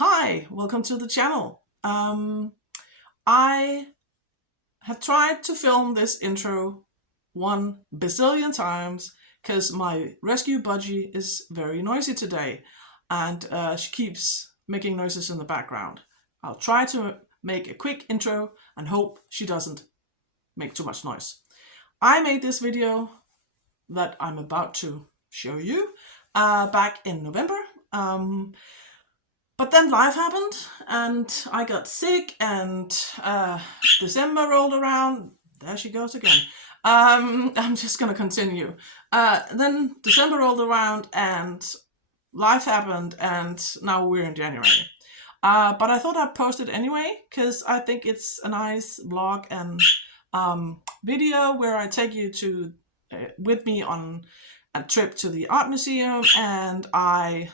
Hi, welcome to the channel. I have tried to film this intro 1 bazillion times because my rescue budgie is very noisy today and she keeps making noises in the background. I'll try to make a quick intro and hope she doesn't make too much noise. I made this video that I'm about to show you back in November. But then life happened and I got sick and December rolled around. There she goes again. I'm just going to continue. Then December rolled around and life happened and now we're in January. But I thought I'd post it anyway because I think it's a nice vlog and video where I take you to with me on a trip to the art museum and I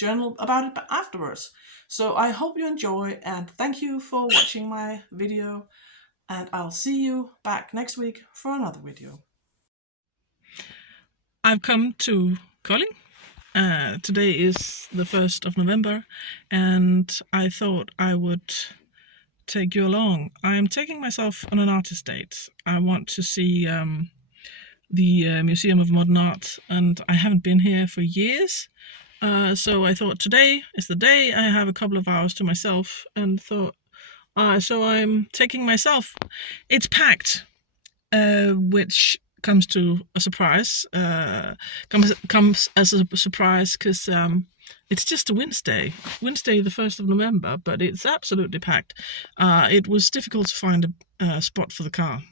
journal about it afterwards. So I hope you enjoy and thank you for watching my video and I'll see you back next week for another video. I've come to Kolding. Today is the 1st of November and I thought I would take you along. I'm taking myself on an artist date. I want to see the Museum of Modern Art and I haven't been here for years. So I thought today is the day. I have a couple of hours to myself and thought, so I'm taking myself. It's packed, which comes to a surprise. Comes as a surprise because it's just a Wednesday, the 1st of November, but it's absolutely packed. It was difficult to find a spot for the car,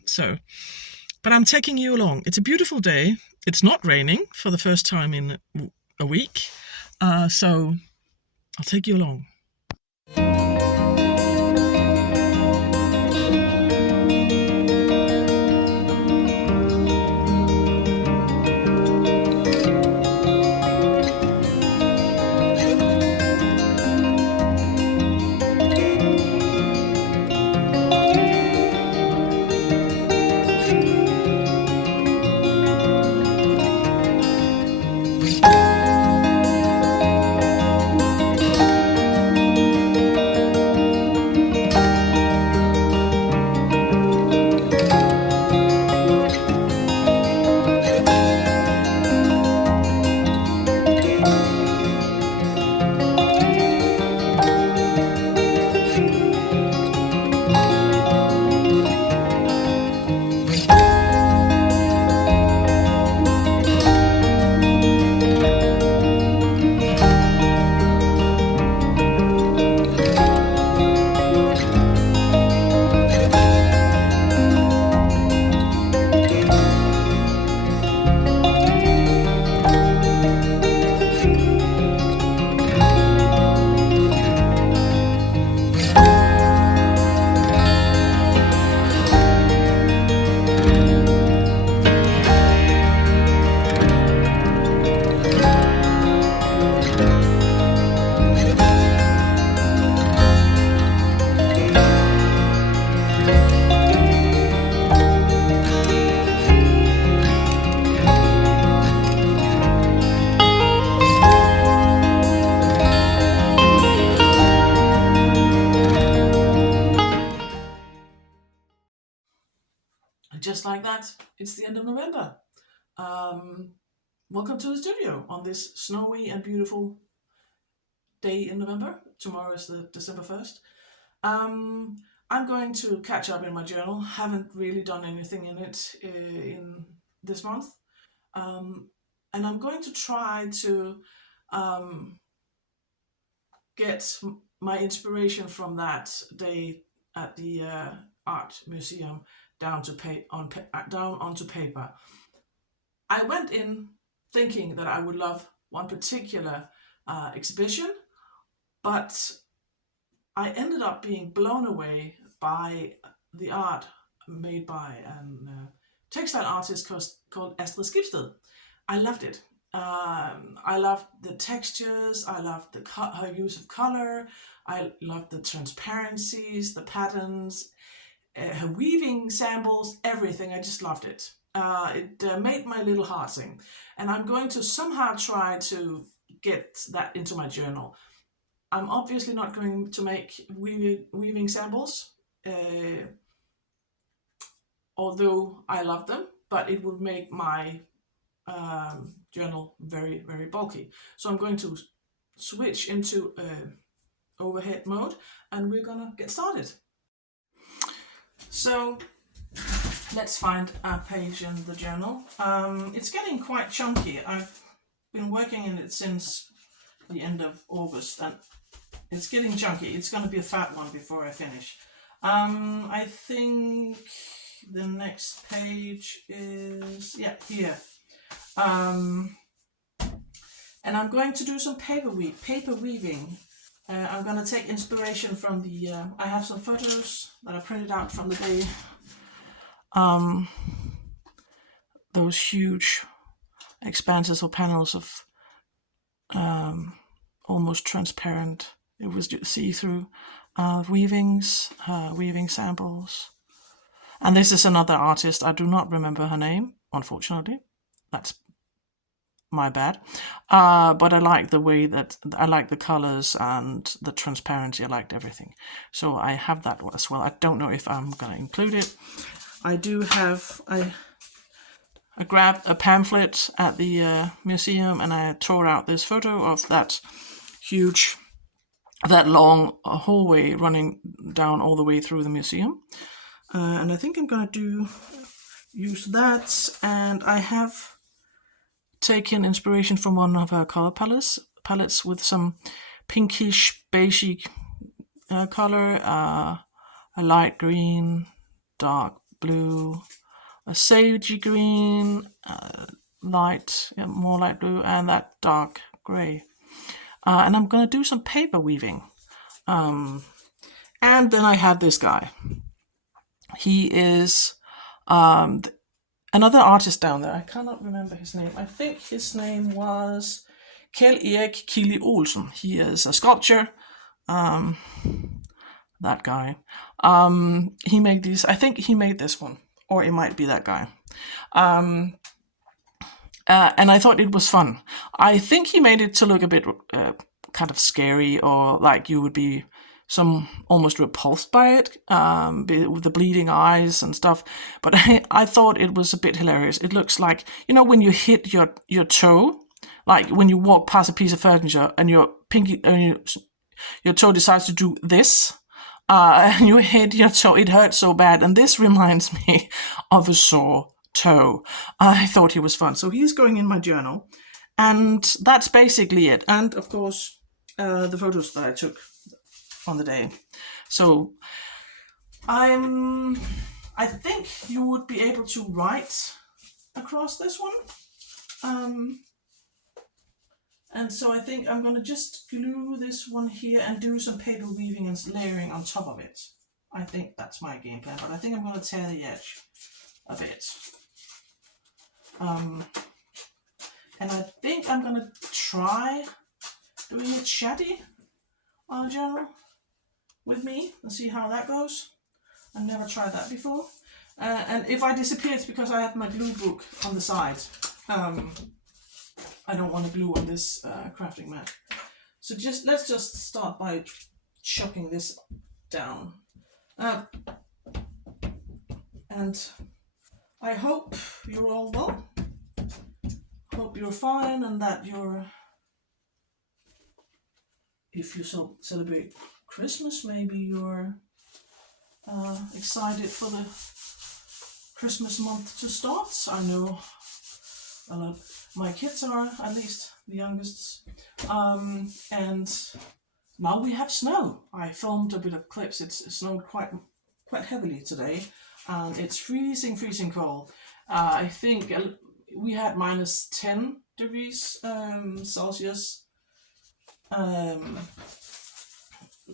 but I'm taking you along. It's a beautiful day. It's not raining for the first time in a week. So I'll take you along. Just like that, it's the end of November. Welcome to the studio on this snowy and beautiful day in November. Tomorrow is the December 1st. I'm going to catch up in my journal. Haven't really done anything in it in this month. And I'm going to try to get my inspiration from that day at the art museum down onto paper. I went in thinking that I would love one particular exhibition, but I ended up being blown away by the art made by a textile artist called Astrid Skibsted. I loved it. I loved the textures, I loved her use of color, I loved the transparencies, the patterns, her weaving samples, everything. I just loved it. It made my little heart sing. And I'm going to somehow try to get that into my journal. I'm obviously not going to make weaving samples, although I love them, but it would make my journal very, very bulky. So I'm going to switch into overhead mode, and we're gonna get started. So let's find a page in the journal. It's getting quite chunky. I've been working in it since the end of August, and it's getting chunky. It's going to be a fat one before I finish. I think the next page is, yeah, here. And I'm going to do some paper weaving. I'm going to take inspiration from the, I have some photos that I printed out from the day. Those huge expanses or panels of almost transparent, it was see-through weaving samples. And this is another artist. I do not remember her name, unfortunately. That's my bad. But I like the way that, I like the colors and the transparency. I liked everything. So I have that as well. I don't know if I'm going to include it. I do have, I grabbed a pamphlet at the museum, and I tore out this photo of that huge, that long hallway running down all the way through the museum. And I think I'm going to use that. And I have taken inspiration from one of her color palettes with some pinkish, beigey color, a light green, dark blue, a sagey green, more light blue, and that dark gray. And I'm going to do some paper weaving. And then I have this guy. He is another artist down there. I cannot remember his name. I think his name was Kjell Erik Kili Olsen. He is a sculptor. That guy. He made these. I think he made this one, or it might be that guy. And I thought it was fun. I think he made it to look a bit kind of scary, or like you would be almost repulsed by it, with the bleeding eyes and stuff. But I thought it was a bit hilarious. It looks like, when you hit your toe, like when you walk past a piece of furniture and your your toe decides to do this, and you hit your toe, it hurts so bad. And this reminds me of a sore toe. I thought he was fun. So he's going in my journal, and that's basically it. And of course, the photos that I took on the day. So I think you would be able to write across this one. And so I think I'm going to just glue this one here and do some paper weaving and layering on top of it. I think that's my game plan, but I think I'm going to tear the edge a bit. And I think I'm going to try doing it shatty on a journal with me and see how that goes. I've never tried that before. And if I disappear, it's because I have my glue book on the side. I don't want to glue on this crafting mat. So let's just start by chopping this down. And I hope you're all well. Hope you're fine, and that if you celebrate Christmas, maybe you're excited for the Christmas month to start. I know a lot. My kids are, at least the youngest. And now we have snow. I filmed a bit of clips. It snowed quite heavily today, and it's freezing cold. I think we had minus 10 degrees Celsius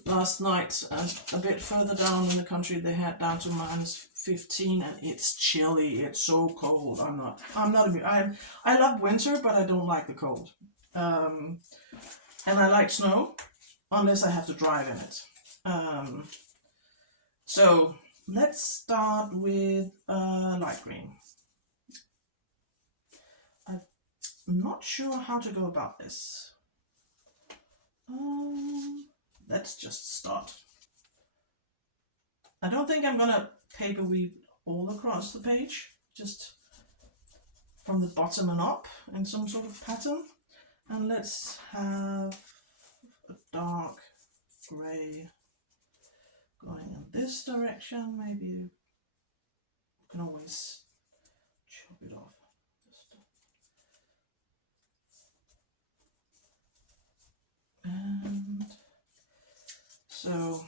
last night. A bit further down in the country, they had down to minus 15, and it's chilly. It's so cold. I'm not. I love winter, but I don't like the cold. And I like snow, unless I have to drive in it. So let's start with light green. I'm not sure how to go about this. let's just start. I don't think I'm gonna paper weave all across the page, just from the bottom and up in some sort of pattern. And let's have a dark grey going in this direction. Maybe you can always chop it off. And so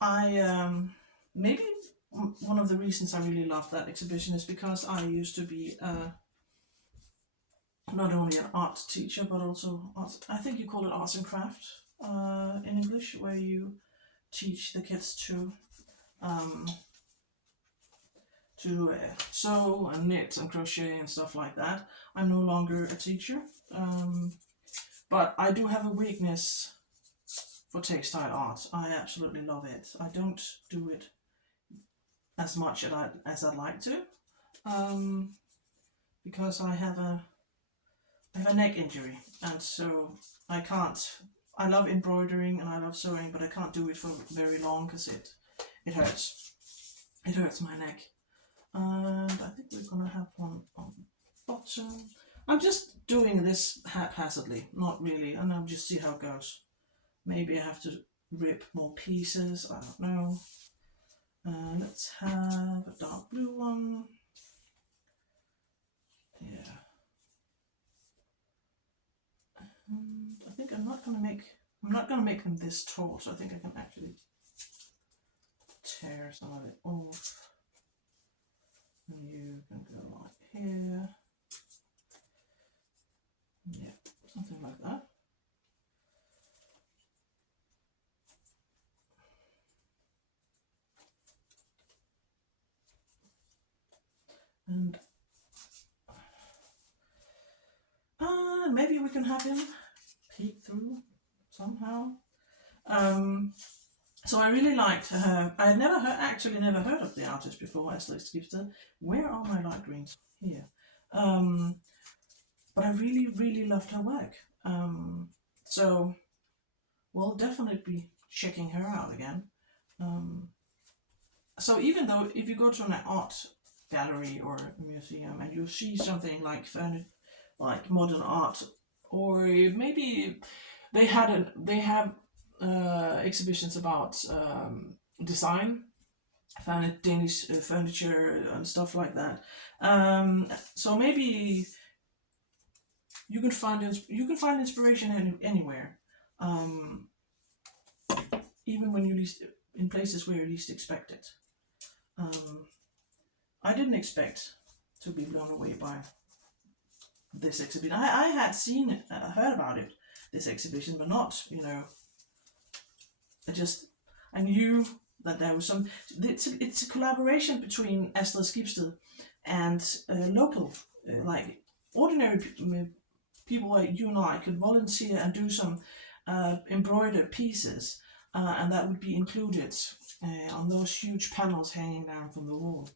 I maybe one of the reasons I really love that exhibition is because I used to be not only an art teacher but also art, I think you call it arts and craft in English, where you teach the kids to sew and knit and crochet and stuff like that. I'm no longer a teacher, but I do have a weakness for textile art. I absolutely love it. I don't do it as much as I'd like to, because I have a neck injury, and so I can't. I love embroidering and I love sewing, but I can't do it for very long because it hurts. It hurts my neck. And I think we're gonna have one on the bottom. I'm just doing this haphazardly, not really, and I'll just see how it goes. Maybe I have to rip more pieces, I don't know. Let's have a dark blue one. Yeah. And I think I'm not gonna make them this tall, so I think I can actually tear some of it off. And you can go like here. Yeah, something like that. And maybe we can have him peek through somehow. So I really liked her. I had actually never heard of the artist before, Astrid Skifter. Where are my light greens? Here. But I really, really loved her work. So we'll definitely be checking her out again. So even though if you go to an art gallery or a museum and you see something like modern art, or maybe they have exhibitions about design, Danish furniture and stuff like that. So maybe you can find inspiration anywhere, even when you least in places where you least expect it. I didn't expect to be blown away by this exhibition. I had seen it, heard about it, this exhibition, but not, I knew that there was some. It's a collaboration between Astrid Skibsted and local, like ordinary people like you and I could volunteer and do some embroidered pieces, and that would be included on those huge panels hanging down from the wall,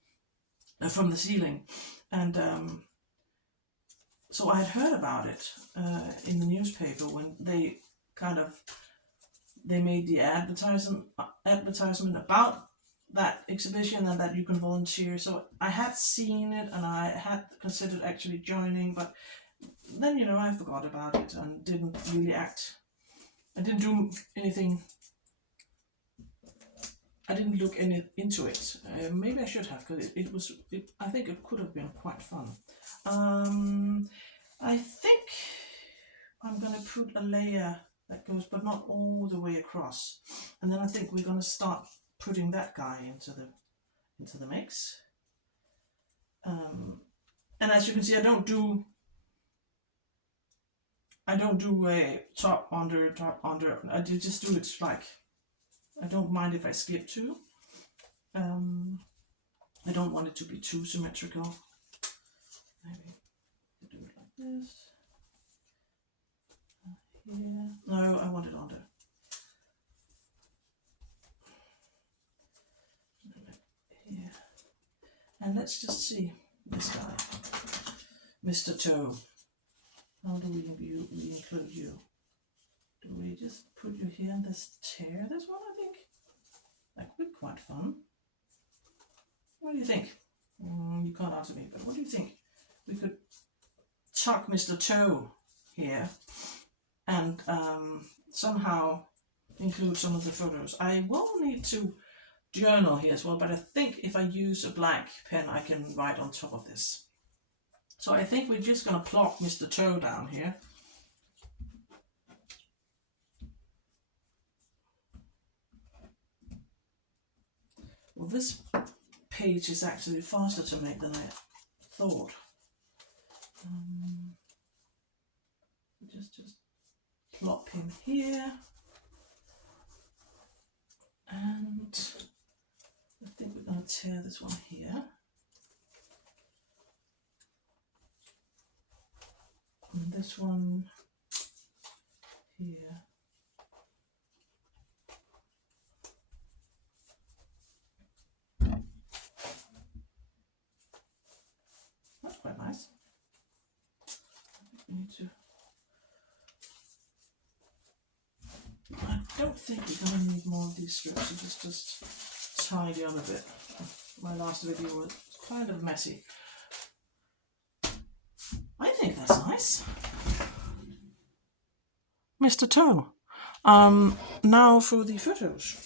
from the ceiling, and so I had heard about it in the newspaper when they made the advertisement about that exhibition and that you can volunteer. So I had seen it and I had considered actually joining, but then I forgot about it and didn't really act. I didn't do anything. I didn't look into it. Maybe I should have, because I think it could have been quite fun. I think I'm gonna put a layer that goes, but not all the way across, and then I think we're gonna start putting that guy into the mix. And as you can see, I don't do a top under. I just do it like, I don't mind if I skip two. I don't want it to be too symmetrical. Maybe do it like this. Here. No, I want it under. Here. And let's just see this guy, Mr. Toe. How do we include you? put you here in this chair. This one, I think, that could be quite fun. What do you think? You can't answer me, but what do you think? We could chuck Mr. Toe here and somehow include some of the photos. I will need to journal here as well, but I think if I use a black pen I can write on top of this. So I think we're just going to plop Mr. Toe down here. Well, this page is actually faster to make than I thought. Just plop him here. And I think we're going to tear this one here. And this one here. That's quite nice. I think we need to. I don't think we're going to need more of these strips, so just tidy up a bit. My last video was kind of messy. I think that's nice. Mr. Toe. Now for the photos.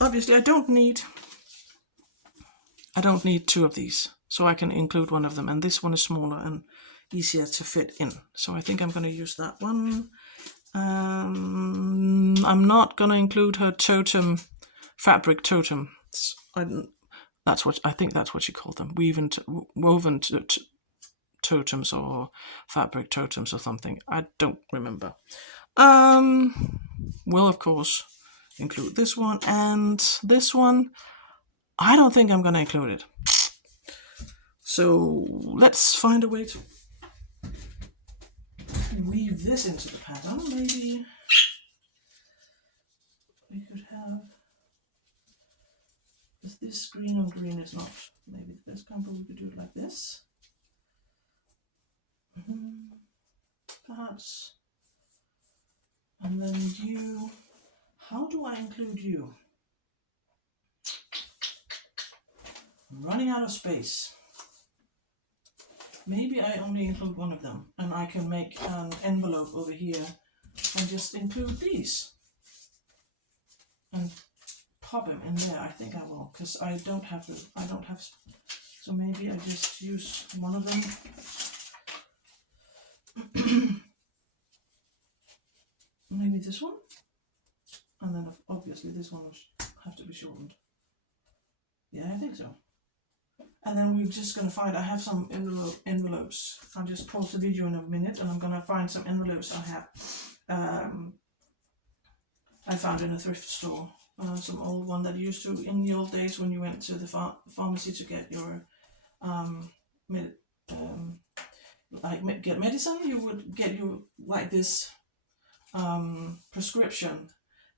Obviously I don't need two of these, so I can include one of them, and this one is smaller and easier to fit in. So I think I'm going to use that one. I'm not going to include her totem, fabric totem. I think that's what she called them. Woven totems or fabric totems or something. I don't remember. Will of course include this one, and this one I don't think I'm going to include it. So let's find a way to weave this into the pattern. Maybe we could have, because this green on green is not maybe the best combo, we could do it like this. Perhaps. And then you, how do I include you? I'm running out of space. Maybe I only include one of them, and I can make an envelope over here and just include these and pop them in there. I think I will, because I don't have, so maybe I just use one of them. Maybe this one, and then obviously this one will have to be shortened. Yeah, I think so. And then we're just going to find, I have some envelopes. I'll just pause the video in a minute, and I'm going to find some envelopes I have. I found in a thrift store. Some old one that you used to, in the old days when you went to the pharmacy to get your get medicine, you would get you like this prescription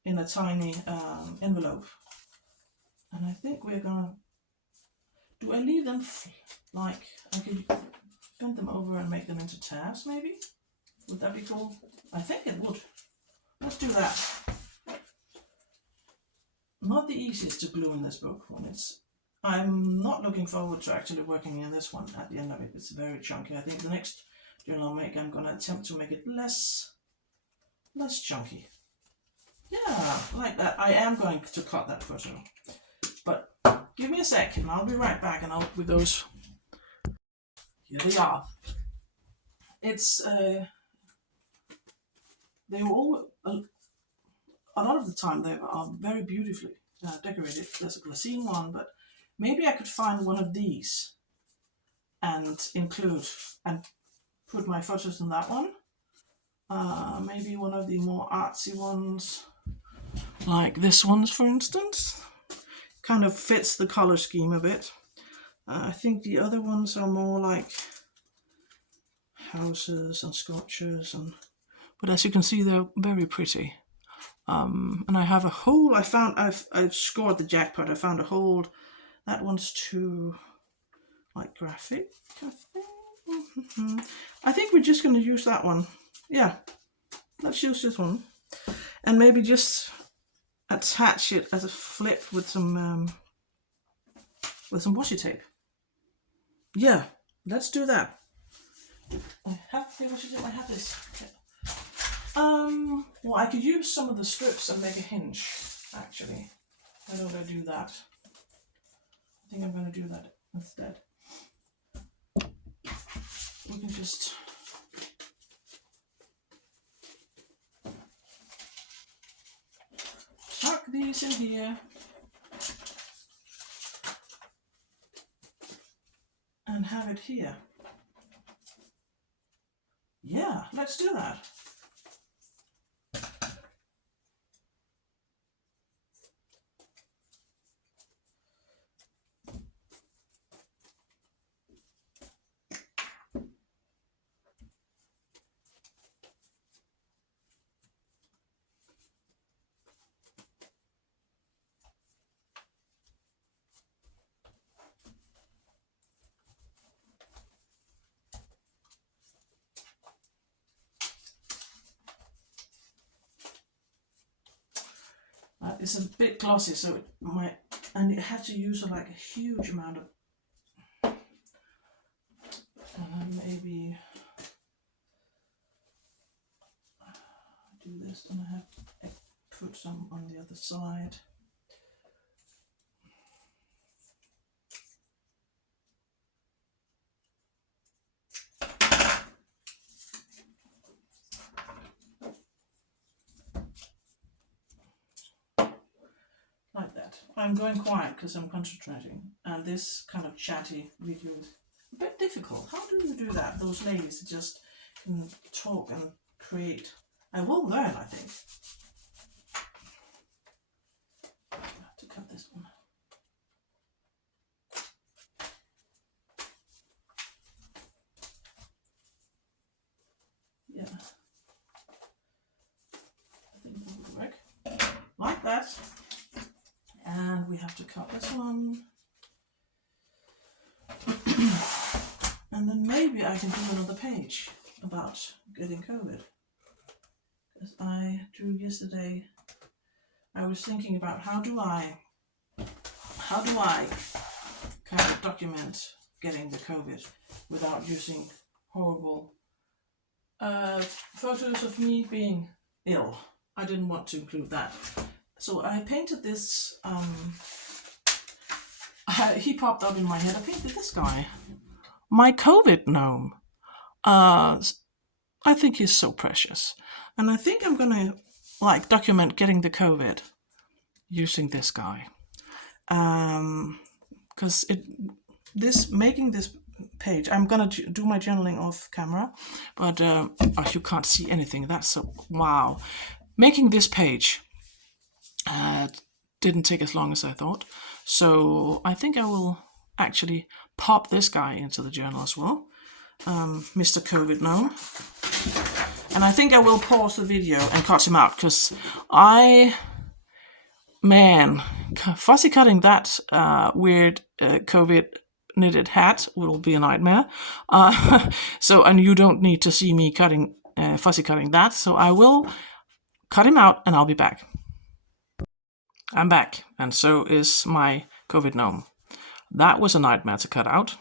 in a tiny envelope. And I think we're gonna, do I leave them like, I could bend them over and make them into tabs maybe? Would that be cool? I think it would. Let's do that. Not the easiest to glue in this book when I'm not looking forward to actually working in this one at the end of it. It's very chunky. I think the next journal I'll make, I'm gonna attempt to make it less chunky. Yeah, like that. I am going to cut that photo. But give me a sec and I'll be right back, and I'll with those. Here they are. It's they were all a lot of the time they are very beautifully decorated. There's a glassine one, but maybe I could find one of these and include and put my photos in that one. Maybe one of the more artsy ones, like this one's for instance. Kind of fits the color scheme a bit. I think the other ones are more like houses and sculptures, but as you can see, they're very pretty. And I have a hole. I've scored the jackpot. I found a hole. That one's too like graphic, I think. I think we're just going to use that one. Yeah, let's use this one. and maybe just attach it as a flip with some washi tape. Yeah, let's do that. I have the washi tape. I have this. Okay. Well, I could use some of the strips and make a hinge. Actually, why don't I do that? I think I'm going to do that instead. We can just tuck these in here and have it here. Yeah, let's do that. It's a bit glossy, so it might, and you have to use like a huge amount of, maybe do this, and I have to put some on the other side. Like that. I'm going quiet because I'm concentrating, and this kind of chatty video is a bit difficult. How do you do that? Those ladies just can talk and create. I will learn, I think. I have to cut this one. Yeah. I think that would work. Like that. And we have to cut this one. And then maybe I can do another page about getting COVID. Because I drew yesterday, I was thinking about how do I kind of document getting the COVID without using horrible photos of me being ill. I didn't want to include that. So I painted this, he popped up in my head. I painted this guy, my COVID gnome. I think he's so precious. And I think I'm gonna like document getting the COVID using this guy. Because making this page, I'm gonna do my journaling off camera, but you can't see anything. That's so, wow. Making this page didn't take as long as I thought. So I think I will actually pop this guy into the journal as well. Mr. COVID Gnome. And I think I will pause the video and cut him out because fussy cutting that weird COVID knitted hat will be a nightmare. So, and you don't need to see me fussy cutting that. So I will cut him out and I'll be back. I'm back, and so is my COVID gnome. That was a nightmare to cut out.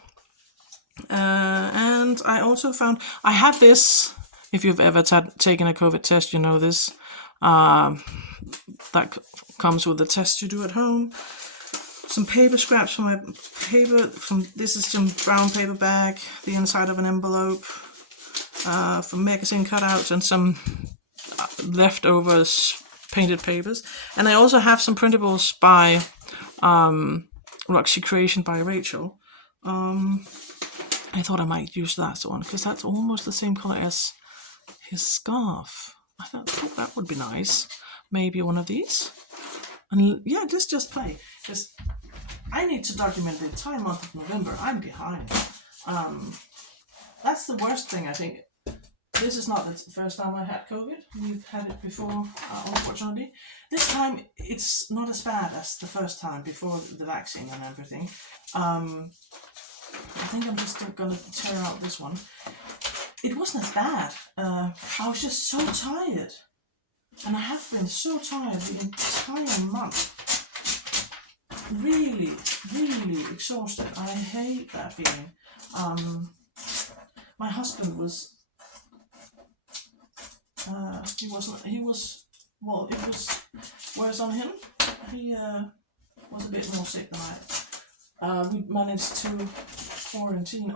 And I also found, I have this, if you've ever taken a COVID test, you know this. That comes with the test you do at home. Some paper scraps from my paper, this is some brown paper bag, the inside of an envelope, from magazine cutouts, and some leftovers painted papers. And I also have some printables by Roxy Creation by Rachel. I thought I might use that one because that's almost the same color as his scarf. I thought that would be nice. Maybe one of these. And yeah, just play. Because I need to document the entire month of November. I'm behind. That's the worst thing, I think. This is not the first time I had COVID. We've had it before, unfortunately. This time, it's not as bad as the first time before the vaccine and everything. I think I'm just going to tear out this one. It wasn't as bad. I was just so tired. And I have been so tired the entire month. Really, really exhausted. I hate that feeling. My husband was, it was worse on him. He was a bit more sick than I. We managed to quarantine.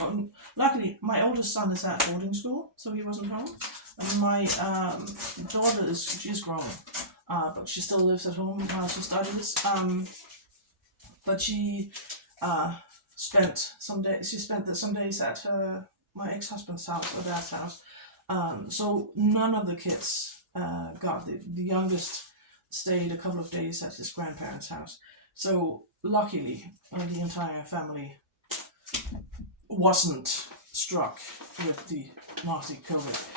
Luckily, my oldest son is at boarding school, so he wasn't home. And my daughter she's grown, but she still lives at home while she studies. But she spent some days at my ex-husband's house or dad's house. So none of the kids got the youngest stayed a couple of days at his grandparents' house. So luckily, the entire family wasn't struck with the nasty COVID.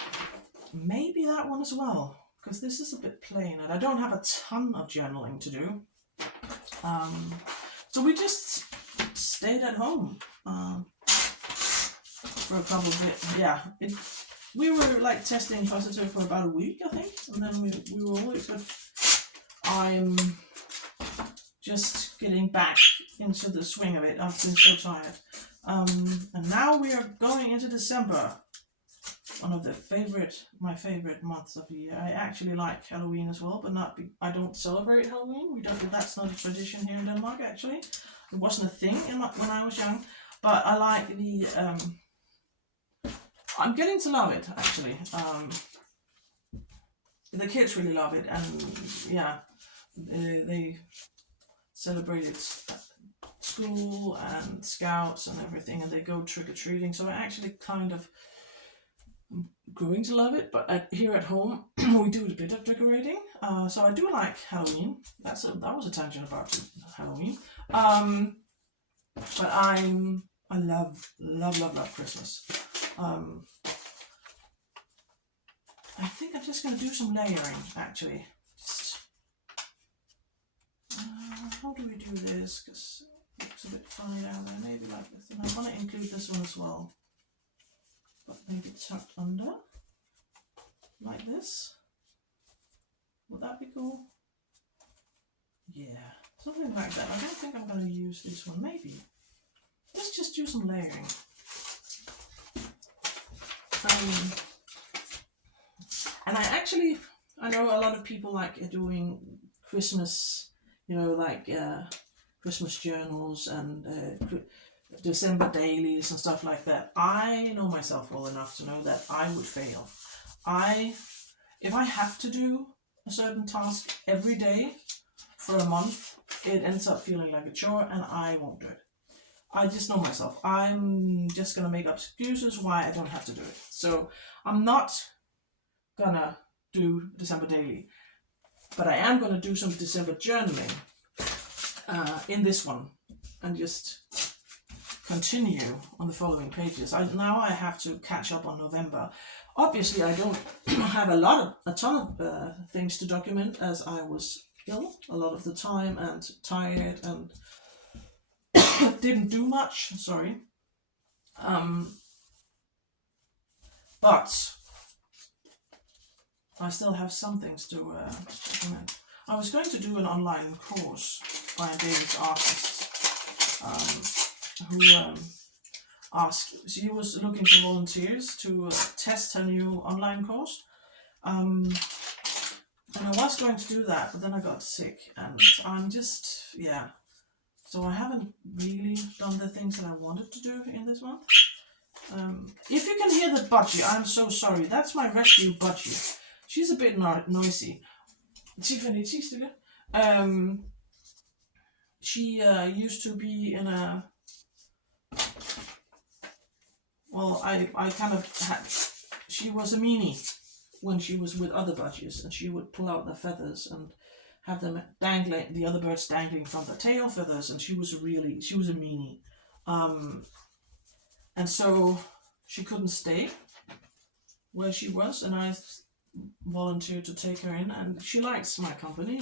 Maybe that one as well, because this is a bit plain and I don't have a ton of journaling to do. So we just stayed at home for a couple of days. Yeah, we were like testing positive for about a week, I think, and then we were all good. I'm just getting back into the swing of it. I've been so tired. And now we are going into December. One of my favorite months of the year. I actually like Halloween as well, but I don't celebrate Halloween. That's not a tradition here in Denmark. Actually, it wasn't a thing when I was young. But I like I'm getting to love it actually. The kids really love it, and yeah, they celebrate it at school and scouts and everything, and they go trick or treating. So I actually kind of going to love it, but here at home we do a bit of decorating, so I do like Halloween. That was a tangent about Halloween, but I love Christmas. I think I'm just going to do some layering actually. How do we do this, because it looks a bit funny down there, maybe like this, and I want to include this one as well, but maybe tucked under, like this. Would that be cool? Yeah, something like that. I don't think I'm going to use this one, maybe. Let's just do some layering. And I know a lot of people like doing Christmas, like Christmas journals and December dailies and stuff like that. I know myself well enough to know that I would fail. If I have to do a certain task every day for a month, it ends up feeling like a chore and I won't do it. I just know myself. I'm just gonna make up excuses why I don't have to do it. So I'm not gonna do December daily, but I am gonna do some December journaling in this one and just continue on the following pages. Now I have to catch up on November. Obviously, I don't have a ton of things to document, as I was ill a lot of the time and tired and didn't do much. Sorry. But I still have some things to document. I was going to do an online course by a Danish artist who asked. She was looking for volunteers to test her new online course. And I was going to do that, but then I got sick, and I'm just, yeah. So I haven't really done the things that I wanted to do in this month. If you can hear the budgie, I'm so sorry. That's my rescue budgie. She's a bit noisy. Tiffany, she used to be in a... Well, I kind of had... She was a meanie when she was with other budgies, and she would pull out the feathers and have them dangling, the other birds dangling from the tail feathers, and she was a meanie. And so she couldn't stay where she was, and I volunteered to take her in, and she likes my company.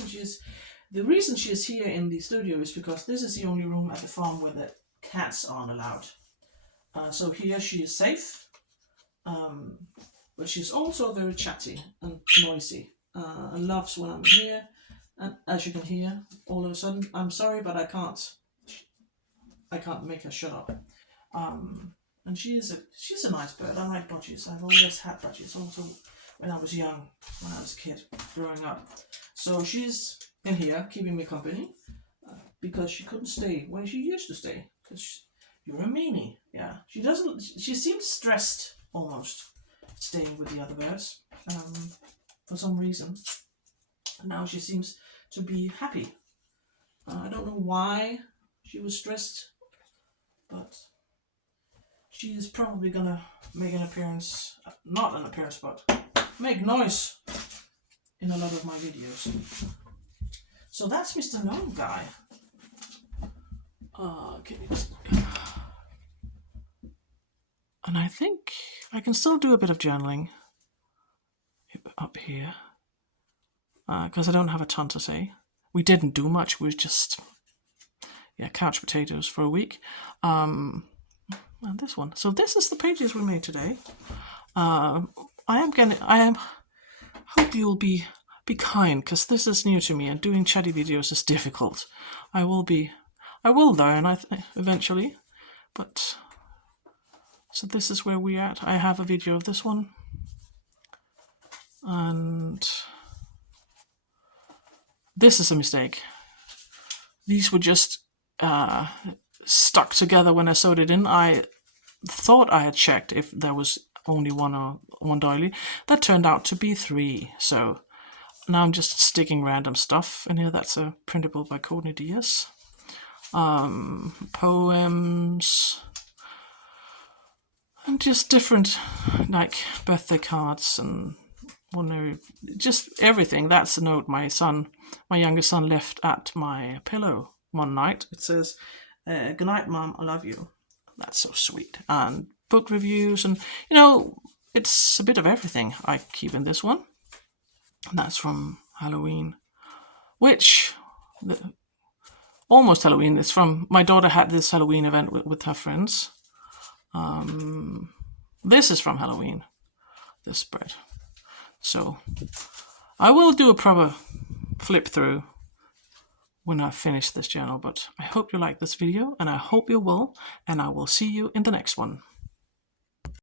The reason she is here in the studio is because this is the only room at the farm where the cats aren't allowed. So here she is safe, but she's also very chatty and noisy. and loves when I'm here. And as you can hear, all of a sudden, I'm sorry, but I can't make her shut up. And she's a nice bird. I like budgies. I've always had budgies. Also, when I was young, when I was a kid, growing up. So she's in here keeping me company because she couldn't stay where she used to stay. Because you're a meanie. Yeah, she doesn't. She seems stressed almost staying with the other birds for some reason. Now she seems to be happy. I don't know why she was stressed, but she is probably gonna make an appearance, not an appearance, but make noise in a lot of my videos. So that's Mr. Gnome guy. And I think I can still do a bit of journaling up here because I don't have a ton to say. We didn't do much. We was just couch potatoes for a week. And this one. So this is the pages we made today. I hope you'll be kind because this is new to me and doing chatty videos is difficult. I will learn eventually, but so this is where we're at. I have a video of this one, and this is a mistake. These were just stuck together when I sewed it in. I thought I had checked if there was only one doily. That turned out to be 3. So now I'm just sticking random stuff in here. That's a printable by Courtney Diaz. Poems and just different like birthday cards and ordinary, just everything. That's a note my youngest son left at my pillow one night. It says, "Good night, Mom, I love you." That's so sweet. And book reviews, and it's a bit of everything I keep in this one. And that's from Halloween, which almost Halloween. It's from my daughter had this Halloween event with her friends. This is from Halloween, this spread. So I will do a proper flip through when I finish this journal, but I hope you like this video, and I hope you will, and I will see you in the next one.